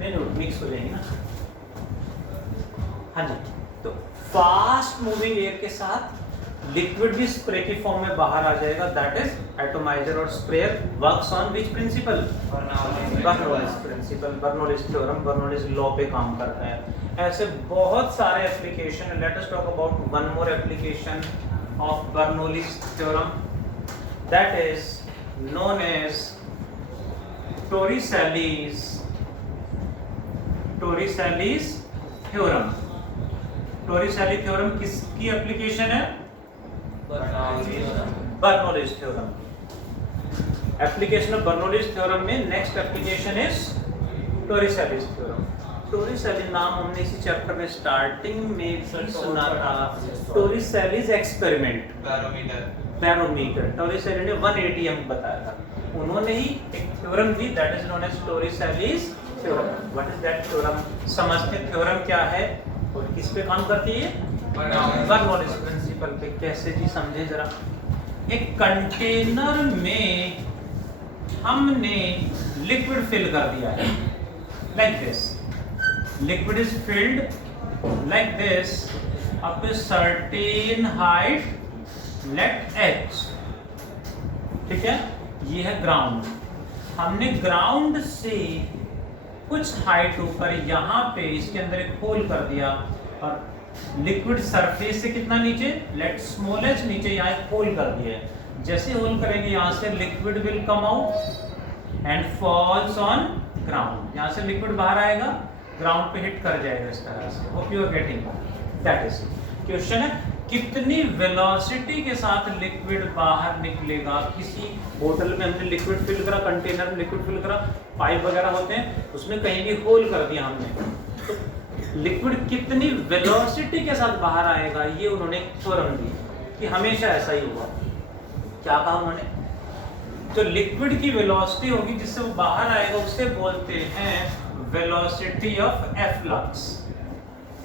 नहीं मिक्स हो जाएंगे ना। हाँ जी, तो फास्ट मूविंग एयर के साथ लिक्विड भी स्प्रे की फॉर्म में बाहर आ जाएगा, दैट इज एटोमाइजर और sprayer works on which principle, Bernoulli's principle, Bernoulli's theorem, Bernoulli's law पे काम करता है। ऐसे बहुत सारे application, let us talk about one more application of Bernoulli's theorem, that is known as Torricelli's theorem. Torricelli theorem किसकी application है? Bernoulli's theorem. Application of Bernoulli's theorem में next application is Torricelli's theorem. Torricelli नाम हमने इसी chapter में starting में सुना था। टोरिसेलीज एक्सपेरिमेंट, बैरोमीटर, टोरिसेली ने 1 ATM बताया था। उन्होंने ही एक थ्योरम दी, that is known as Torricelli's theorem. What is that theorem? समझते थ्योरम क्या है और किस पे काम करती है? बर्नौलीज प्रिंसिपल पे। कैसे जी, समझे जरा। एक कंटेनर में हमने लिक्विड फिल कर दिया है, like this. Liquid is filled like this up to certain height, let h, ठीक है। ये है ग्राउंड। हमने ग्राउंड से कुछ हाइट ऊपर यहाँ पे इसके अंदर एक होल कर दिया और लिक्विड सरफेस से कितना नीचे, लेट स्मॉल h, नीचे यहाँ एक होल कर दिया है। जैसे होल करेंगे यहाँ से liquid will come out and falls on ground. यहाँ से लिक्विड बाहर आएगा, ग्राउंड पे हिट कर जाएगा इस तरह से। Hope you are getting that is question है कितनी वेलोसिटी के साथ लिक्विड बाहर निकलेगा। किसी बोतल में हमने लिक्विड फिल करा, कंटेनर में लिक्विड फिल करा, पाइप वगैरह होते हैं, उसमें कहीं भी होल कर दिया हमने, तो लिक्विड कितनी वेलोसिटी के साथ बाहर आएगा, ये उन्होंने थ्योरम दी कि हमेशा ऐसा ही होगा। क्या कहा उन्होंने? तो लिक्विड की वेलोसिटी होगी जिससे वो बाहर आएगा, उसे बोलते हैं velocity of efflux.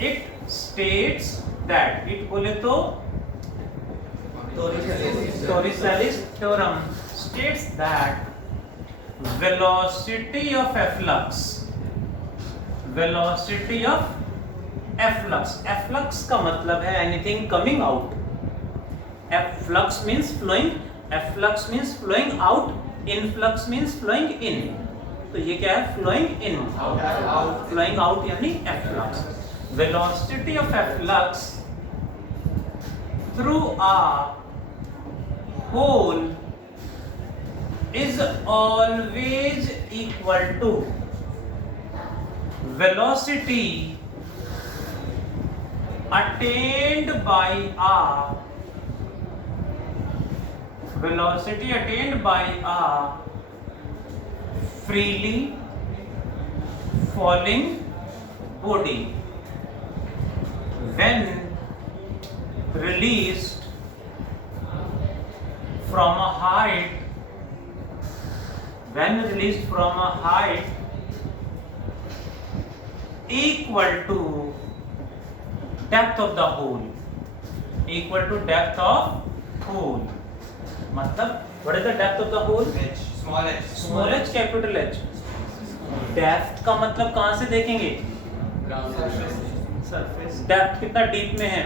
It states that, it बोले तो Torricelli's theorem states that velocity of efflux, velocity of efflux, efflux का मतलब है anything coming out. Efflux means flowing, efflux means flowing out, influx means flowing in. तो ये क्या है? Flowing in, flowing out यानी efflux. Velocity of efflux through a hole is always equal to velocity attained by a freely falling body when released from a height, equal to depth of the hole, equal to depth of hole. मतलब what is the depth of the hole? h, small h, small h, capital H। Depth का मतलब कहां से देखेंगे? Surface. Depth कितना deep में है?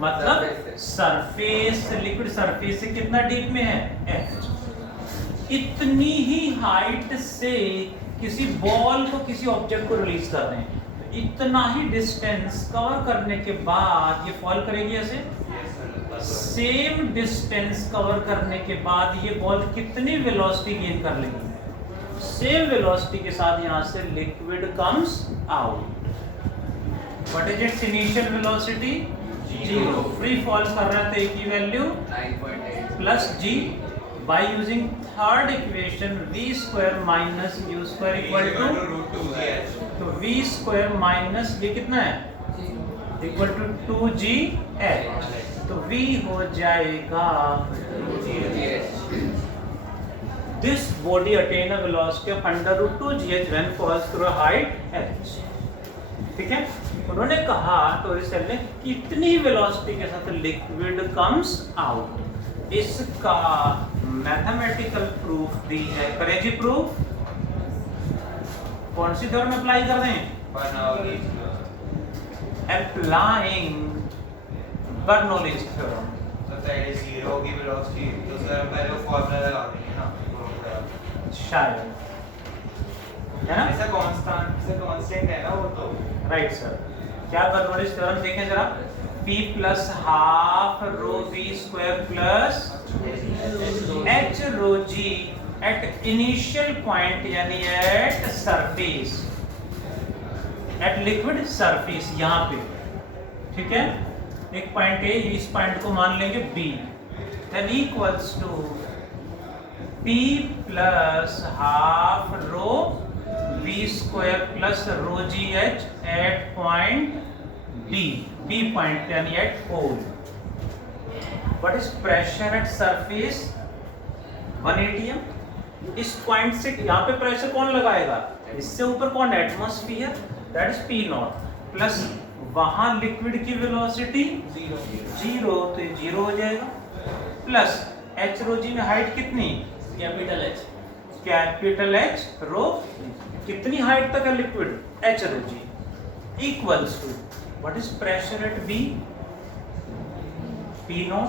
मतलब सरफेस, लिक्विड सरफेस से कितना डीप में है? h। इतनी ही हाइट से किसी बॉल को, किसी ऑब्जेक्ट को रिलीज कर रहे हैं, तो इतना ही डिस्टेंस कवर करने के बाद ये फॉल करेगी ऐसे। सेम डिस्टेंस कवर करने के बाद ये बॉल कितनी वेलोसिटी गेन कर लेगी? सेम वेलोसिटी के साथ यहाँ से liquid comes out. What is its initial velocity? 0. Free fall कर रहा था की value 9.8 plus g by using third equation v square minus u square equal to root 2h। तो v square minus ये कितना है? equal to 2gh। तो v हो जाएगा this body attain a velocity of under root 2gh when falls through a height h। ठीक है। उन्होंने कहा टोरिसेल ने कितनी वेलोसिटी के साथ लिक्विड कम्स आउट, इसका मैथमेटिकल प्रूफ दी है। करें जी प्रूफ? कौन सी थ्योरम अप्लाई कर रहे हैं? Bernoulli's applying Bernoulli's theorem. तो पहले जीरो की वेलोसिटी तो सर हम पहले वो फॉर्मूला लगा देंगे ना शायद, है ना? ऐसा कांस्टेंट है ना वो तो। Right sir. क्या बर्नौलीज थ्योरम देखें जरा, P plus half rho V square plus H rho G at initial point यानी at surface, at liquid surface, यहाँ पे, ठीक है? एक पॉइंट है, इस पॉइंट को मान लेंगे B, then equals to P plus half rho V square plus rho G H at point B point यानी at hole. What is pressure at surface? 1 atm। इस पॉइंट से यहाँ पे प्रेशर कौन लगाएगा? इससे ऊपर कौन? Atmosphere, that is P not, plus वहां लिक्विड की वेलोसिटी जीरो, तो ये जीरो हो जाएगा, प्लस एच रो जी में हाइट कितनी? कैपिटल एच रो, कितनी हाइट तक है liquid? H rho g equals to what is pressure at B? P not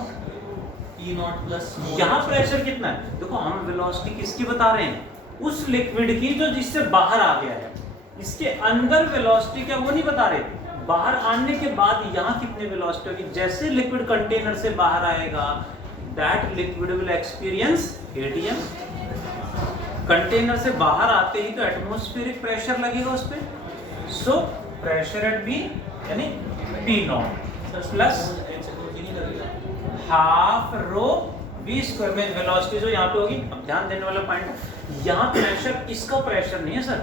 plus यहाँ प्रेशर कितना है? देखो हम वेलोसिटी किसकी बता रहे हैं? उस लिक्विड की जो जिससे बाहर आ गया है। इसके अंदर वेलोसिटी क्या वो नहीं बता रहे, बाहर आने के बाद यहाँ कितनी वेलोसिटी होगी। जैसे लिक्विड कंटेनर से बाहर आएगा that liquid will experience ATM। Container से बाहर आते ही तो एटमॉस्फेरिक प्रेशर लगेगा उस पे। सो प्रेशर एट बी यानी P not plus half rho V square में वेलोसिटी जो यहाँ पे होगी। अब ध्यान देने वाला पॉइंट, यहाँ प्रेशर इसका प्रेशर नहीं है सर,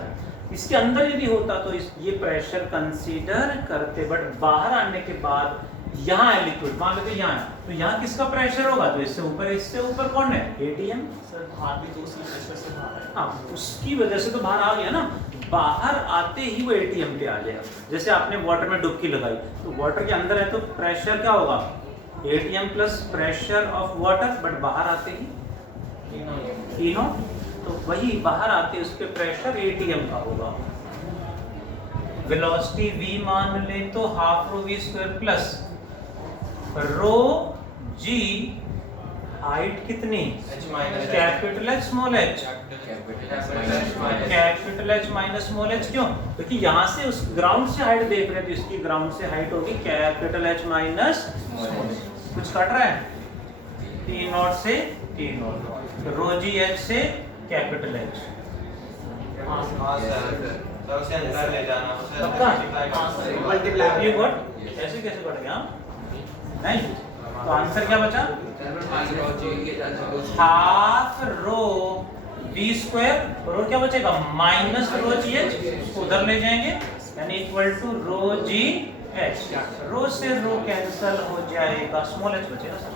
इसके अंदर यदि होता तो ये प्रेशर कंसीडर करते, बट बाहर आने के बाद यहाँ है लिक्विड, मान लेते यहाँ है, तो यहाँ किसका प्रेशर होगा? तो इससे ऊपर कौन है? ATM। सर बाहर भी तो उसी प्रेशर से बाहर है। हाँ, उसकी वजह से तो बाहर आ गया ना, बाहर आते ही वो ATM पे आ जाएगा। जैसे आपने वाटर में डुबकी लगाई, तो वाटर के अंदर है तो प्रेशर क्या होगा? ATM plus pressure of water, but बाहर आते ही तीनों, तो वही बाहर आते उस पे प्रेशर ATM का होगा। वेलोसिटी V मान ले तो half rho V square plus rho G, height कितनी? Capital H small h, capital H minus small h। क्यों? क्योंकि यहाँ से उस ग्राउंड से हाइट देख रहे थे, इसकी ग्राउंड से हाइट होगी capital H minus small h। कुछ कट रहा है? T नॉट से T naught, rho g H से कैपिटल H। तो उसे अंदर ले जाना, उसे पक्का? मल्टीप्लाई। ये वर्ड ऐसे कैसे बढ़ गया? नहीं, तो आंसर क्या बचा? हाफ रो V स्क्वायर, रो क्या बचेगा? माइनस रो जी एच, उधर ले जाएंगे यानी equal to rho G H. Rho से रो कैंसल हो जाएगा, स्मॉल h बचेगा सर।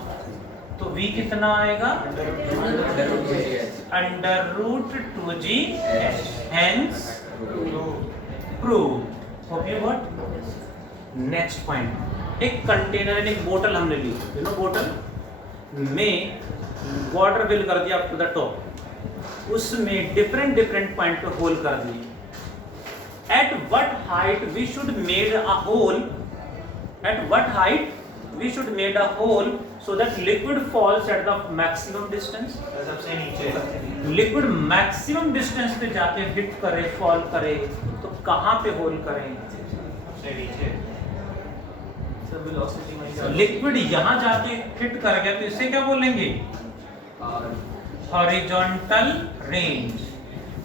तो V कितना आएगा? Under root 2G H, hence prove. Hope you got. Next point, एक कंटेनर यानी एक बोतल हमने ली, यू नो बोतल में वाटर फिल कर दिया अप टू द टॉप, उसमें डिफरेंट पॉइंट पे होल कर दिए। At what height we should made a hole, at what height we should made a hole so that liquid falls at the maximum distance. सबसे नीचे liquid maximum distance पे जाके hit करे, fall करे, तो कहाँ पे होल करें? सबसे नीचे। सर वेलोसिटी में लिक्विड यहाँ जाके हिट कर गया तो इसे क्या बोलेंगे? Horizontal range.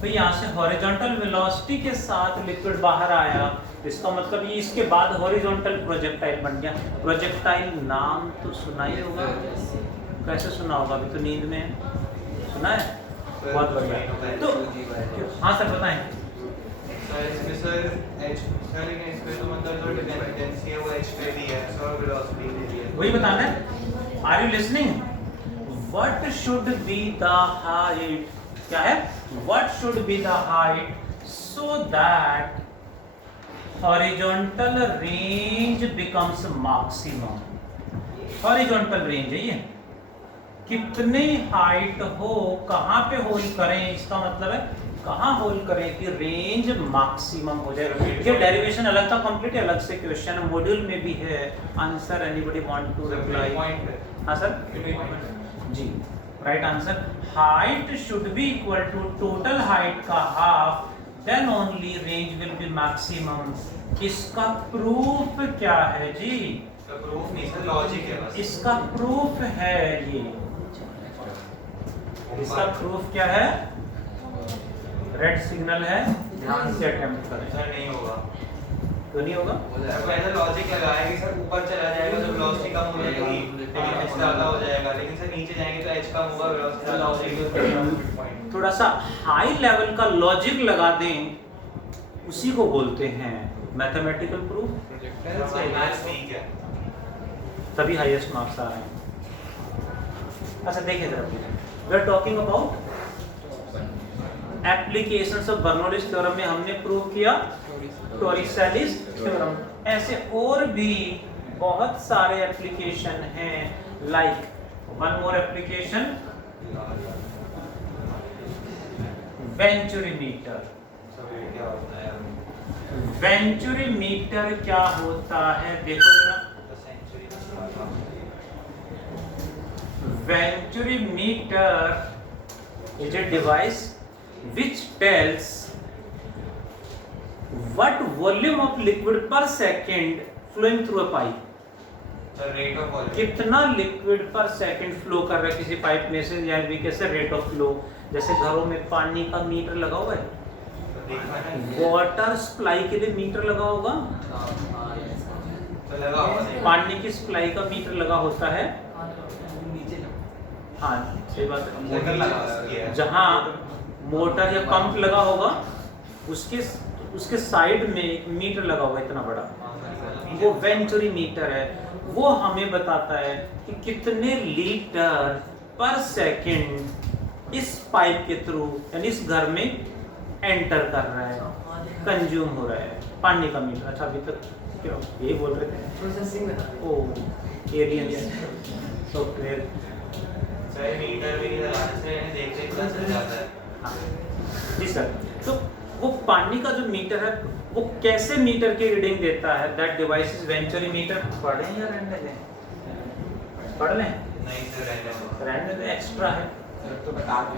तो यहाँ से हॉरिजॉन्टल वेलोसिटी के साथ लिक्विड बाहर आया, इसका मतलब ये इसके बाद हॉरिजॉन्टल प्रोजेक्टाइल बन गया। प्रोजेक्टाइल नाम तो सुना ही होगा, कैसे सुना होगा? अभी तो नींद में है, सुना है? बहुत बढ़िया। तो हाँ सर बताएं। सर इसमें सर h सर लेकिन इसमें तो मतलब जो डिपेंडेंसी है वो h पे भी है, सर वेलोसिटी पे भी है। वही बताना है। Are you listening? What should be the height? क्या है? What should be the height so that horizontal range becomes maximum. Horizontal range है ये, कितनी हाइट हो, कहां पे होल करें, इसका मतलब है कहाँ होल्ड करें कि रेंज मैक्सिमम हो जाएगा। ये डेरिवेशन अलग था, कंप्लीट अलग से क्वेश्चन मॉड्यूल में भी है। Answer anybody want to reply? हाँ सर जी, right answer, height should be equal to total height का half, then only range will be maximum. इसका प्रूफ क्या है जी? प्रूफ नहीं सर, लॉजिक है बस। इसका प्रूफ है ये, इसका प्रूफ क्या है? रेड सिग्नल है, ध्यान से अटेम्प्ट करें। सर नहीं होगा, तो नहीं होगा। ऐसा लॉजिक लगाया कि सर ऊपर चला जाएगा तो वेलोसिटी कम हो जाएगी, लेकिन h ज्यादा हो जाएगा, लेकिन सर नीचे जाएंगे तो h कम होगा, वेलोसिटी ज्यादा हो जाएगी। थोड़ा सा हाई लेवल का लॉजिक लगा दें, उसी को बोलते हैं मैथमेटिकल प्रूफ। मैथ्स वीक है, तभी हाईएस्ट मार्क्स आ रहे हैं। अच्छा देखिए जरा, we are talking about applications of Bernoulli's theorem में हमने प्रूव किया टोरिसेलिस थ्योरम। ऐसे और भी बहुत सारे एप्लीकेशन हैं, like one more application, venturimeter. क्या होता है? वेंचुरीमीटर क्या होता है देखो जरा। Venturimeter is a device which tells what volume of liquid per second flowing through a pipe. Sir rate of volume कितना लिक्विड पर सेकंड फ्लो कर रहा है किसी पाइप में से, या भी कैसे रेट ऑफ फ्लो। जैसे घरों में पानी का मीटर लगा हुआ है, वाटर सप्लाई के लिए मीटर लगा होगा, तो लगा होगा पानी की सप्लाई का मीटर लगा होता है। हाँ सही बात है। मोटर लगा है। जहाँ मोटर या पंप लगा होगा उसके साइड में एक मीटर लगा होगा इतना बड़ा, वो वेंचुरीमीटर है। वो हमें बताता है कि कितने लीटर पर सेकंड इस पाइप के थ्रू यानी इस घर में एंटर कर रहा है, कंज्यूम हो रहा है पानी का मीटर। अच्छा अभी तक क्या ये बोल रहे थे? प्रोसेसिंग में ओ एलियन सॉफ्टवेयर। सर मीटर भी नहीं लगाने से देख देख पता चल जाता है। हाँ जी सर, तो वो पानी का जो मीटर है वो कैसे मीटर की रीडिंग देता है? That device is venturimeter. पढ़ें या रहने दें? पढ़ लें? नहीं सर रहने दें, एक्स्ट्रा है तो बता दो।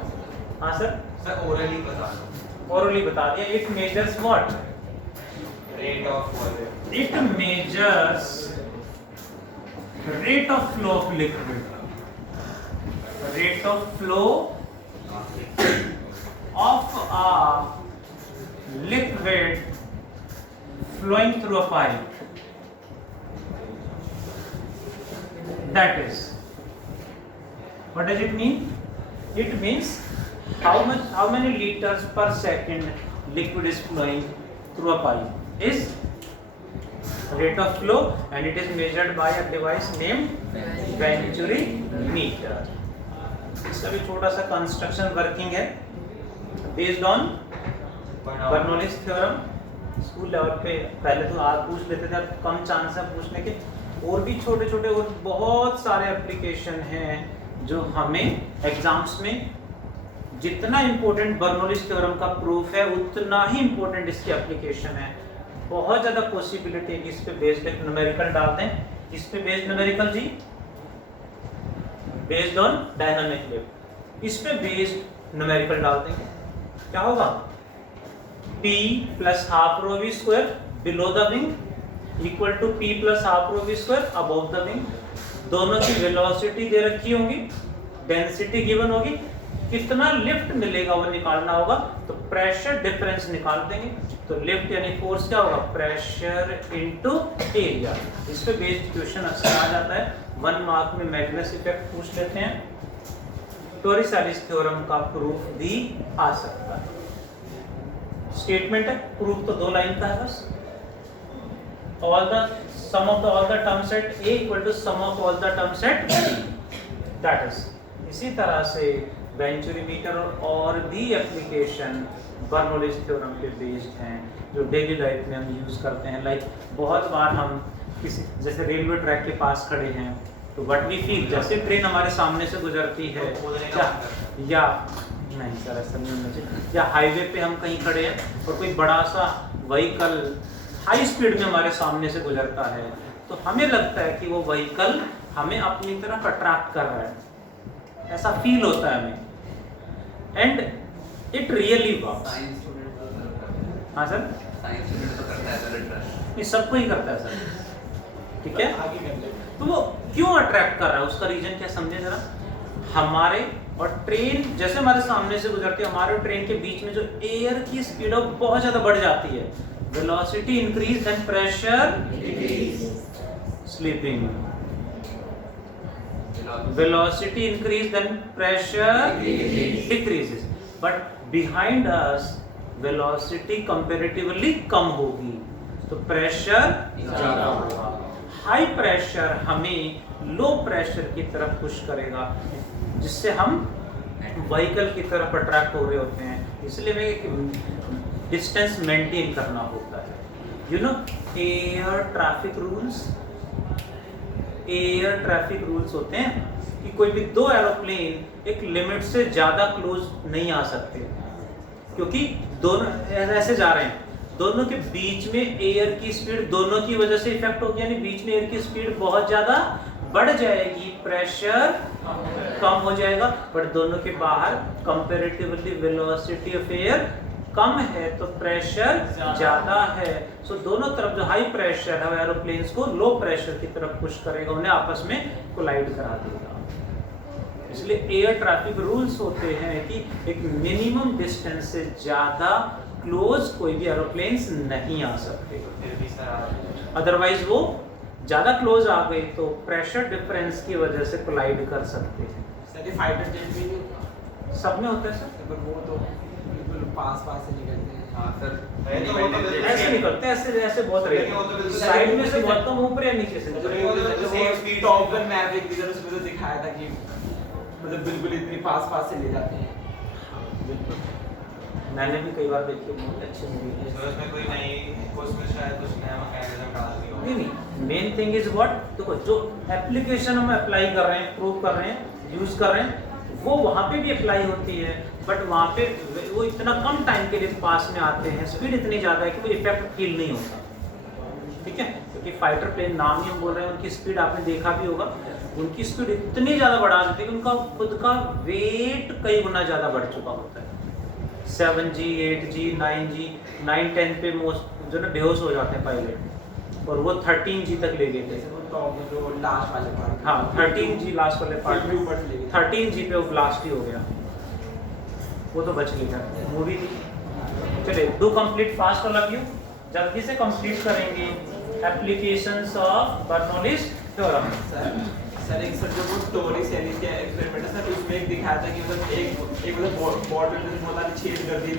हाँ सर, सर ओरली बता दो। ओरली बता दिया। It measures what? Rate of volume. It measures rate of flow of liquid, rate of flow of a liquid flowing through a pipe. That is, what does it mean? It means how many liters per second liquid is flowing through a pipe is rate of flow, and it is measured by a device named Venturimeter. इसका भी छोटा सा construction working है based on Bernoulli's theorem. School level पे पहले तो आप पूछ लेते थे, अब कम चांस है पूछने के। और भी छोटे छोटे और बहुत सारे एप्लीकेशन हैं जो हमें एग्जाम्स में, जितना इम्पोर्टेंट बर्नौलीज थ्योरम का प्रूफ है उतना ही इम्पोर्टेंट इसकी एप्लीकेशन है। बहुत ज़्यादा पॉसिबिलिटी है कि इस पे बेस्ड एक न्यूमेरिकल डाल दें। इस पे बेस्ड न्यूमेरिकल जी बेस्ड ऑन डायनामिक वेव, इस पे बेस्ड न्यूमेरिकल डाल देंगे, क्या होगा? P plus half rho v square below the wing equal to P plus half rho v square above the wing. दोनों की वेलोसिटी दे रखी होंगी, डेंसिटी गिवन होगी, कितना लिफ्ट मिलेगा वो निकालना होगा। तो प्रेशर डिफरेंस निकाल देंगे। तो लिफ्ट यानी फोर्स क्या होगा? Pressure into area. इस पे बेस्ड क्वेश्चन अक्सर आ जाता है। 1 मार्क में मैग्नेस इफेक्ट पूछ लेते हैं। टोरिसेलिस थ्योरम का प्रूफ भी आ सकता है। स्टेटमेंट है, प्रूफ तो 2 लाइन का है बस। All the sum of all the terms at A equal to sum of all the terms at B, that is. इसी तरह से वेंचुरीमीटर और भी एप्लीकेशन बर्नौलीज थ्योरम पे बेस्ड हैं जो डेली लाइफ में हम यूज करते हैं। लाइक बहुत बार हम किसी जैसे रेलवे ट्रैक के पास खड़े हैं तो व्हाट वी फील, जैसे ट्रेन हमारे सामने से गुजरती है या नहीं सर, ऐसा नहीं होना चाहिए। या हाईवे पे हम कहीं खड़े हैं और कोई बड़ा सा व्हीकल हाई स्पीड में हमारे सामने से गुजरता है, तो हमें लगता है कि वो व्हीकल हमें अपनी तरफ अट्रैक्ट कर रहा है, ऐसा फील होता है हमें, एंड इट रियली वर्क्स। हाँ सर, ये सबको ही करता है सर, ठीक है। आगे कर ले। तो वो क्यों अट्रैक्ट कर रहा है, उसका रीजन क्या समझे जरा। हमारे और ट्रेन जैसे हमारे सामने से गुजरती है, हमारे और ट्रेन के बीच में जो एयर की स्पीड है वो बहुत ज्यादा बढ़ जाती है। Velocity increase and pressure sleeping. Velocity increase then pressure decreases, but behind us velocity comparatively कम होगी, तो प्रेशर ज्यादा होगा। हाई प्रेशर हमें लो प्रेशर की तरफ पुश करेगा, जिससे हम व्हीकल की तरफ अट्रैक्ट हो रहे होते हैं। इसलिए हमें एक डिस्टेंस मेंटेन करना होता है। You know air traffic rules होते हैं कि कोई भी दो एरोप्लेन एक लिमिट से ज़्यादा क्लोज नहीं आ सकते, क्योंकि दोनों ऐसे जा रहे हैं, दोनों के बीच में एयर की स्पीड दोनों की वजह से इफेक्ट होगी, यानी बीच में एयर की स्पीड बहुत ज़्यादा बढ़ जाएगी, प्रेशर कम हो जाएगा, बट दोनों के बाहर कंपैरेटिवली वेलोसिटी ऑफ एयर कम है तो प्रेशर ज़्यादा है। सो दोनों तरफ जो हाई प्रेशर है एरोप्लेन्स को लो प्रेशर की तरफ पुश करेगा, उन्हें आपस में कोलाइड करा देगा। इसलिए एयर ट्रैफिक रूल्स होते हैं कि एक मिनिमम डिस्टेंस से ज़्यादा क्लोज कोई भी एरोप्लेन्स नहीं आ सकते, अदरवाइज वो ज़्यादा क्लोज आ गए तो प्रेशर डिफरेंस की वजह से कोलाइड कर सकते हैं। सर ये फाइटर जेट भी नहीं सब में होता है सर, पर वो तो बिल्कुल पास से निकलते हैं। हाँ सर, ऐसे निकलते हैं, ऐसे बहुत रेयर, साइड में से बहुत कम, ऊपर या नीचे से निकलते हैं। टॉप गन मैवरिक भी उसमें तो दिखाया था कि मतलब बिल्कुल इतनी पास से ले जाते हैं। बिल्कुल, मैंने भी कई बार देखी, बहुत अच्छी मूवी है। तो उसमें कोई नई उसमें शायद कुछ नया मैकेनिज्म डाल दिया हो। नहीं, मेन थिंग इज व्हाट, देखो जो एप्लीकेशन हम अप्लाई कर रहे हैं, प्रूव कर रहे हैं, यूज कर रहे हैं, वो वहाँ पे भी अप्लाई होती है, बट वहाँ पे वो इतना कम टाइम के लिए पास में आते हैं, स्पीड इतनी ज़्यादा है कि वो इफेक्ट फील नहीं होता, ठीक है। क्योंकि फाइटर प्लेन नाम ही हम बोल रहे हैं, उनकी स्पीड आपने देखा भी होगा, उनकी स्पीड इतनी ज़्यादा बढ़ा देती है कि उनका खुद का वेट कई गुना ज़्यादा बढ़ चुका होता है। 7G 8G 9G 9-10 पे मोस्ट जो ना बेहोश हो जाते हैं पायलट, और वो 13G तक ले गए थे। जैसे वो टॉप में जो लास्ट वाले पार्ट, हाँ 13G लास्ट वाले पार्ट में ऊपर से ले गए। 13G पे वो ब्लास्ट ही हो गया, वो तो बच गया, मूवी थी। चलिए do complete fast all of you, जल्दी से कंप्लीट करेंगे applications of Bernoulli's theorem. Sir एक सर जो वो टोरिस एलिस के एक्सपेरिमेंट है सर, उसमें एक दिखाया था कि मतलब एक मतलब बॉटल में बहुत सारी छेद कर दी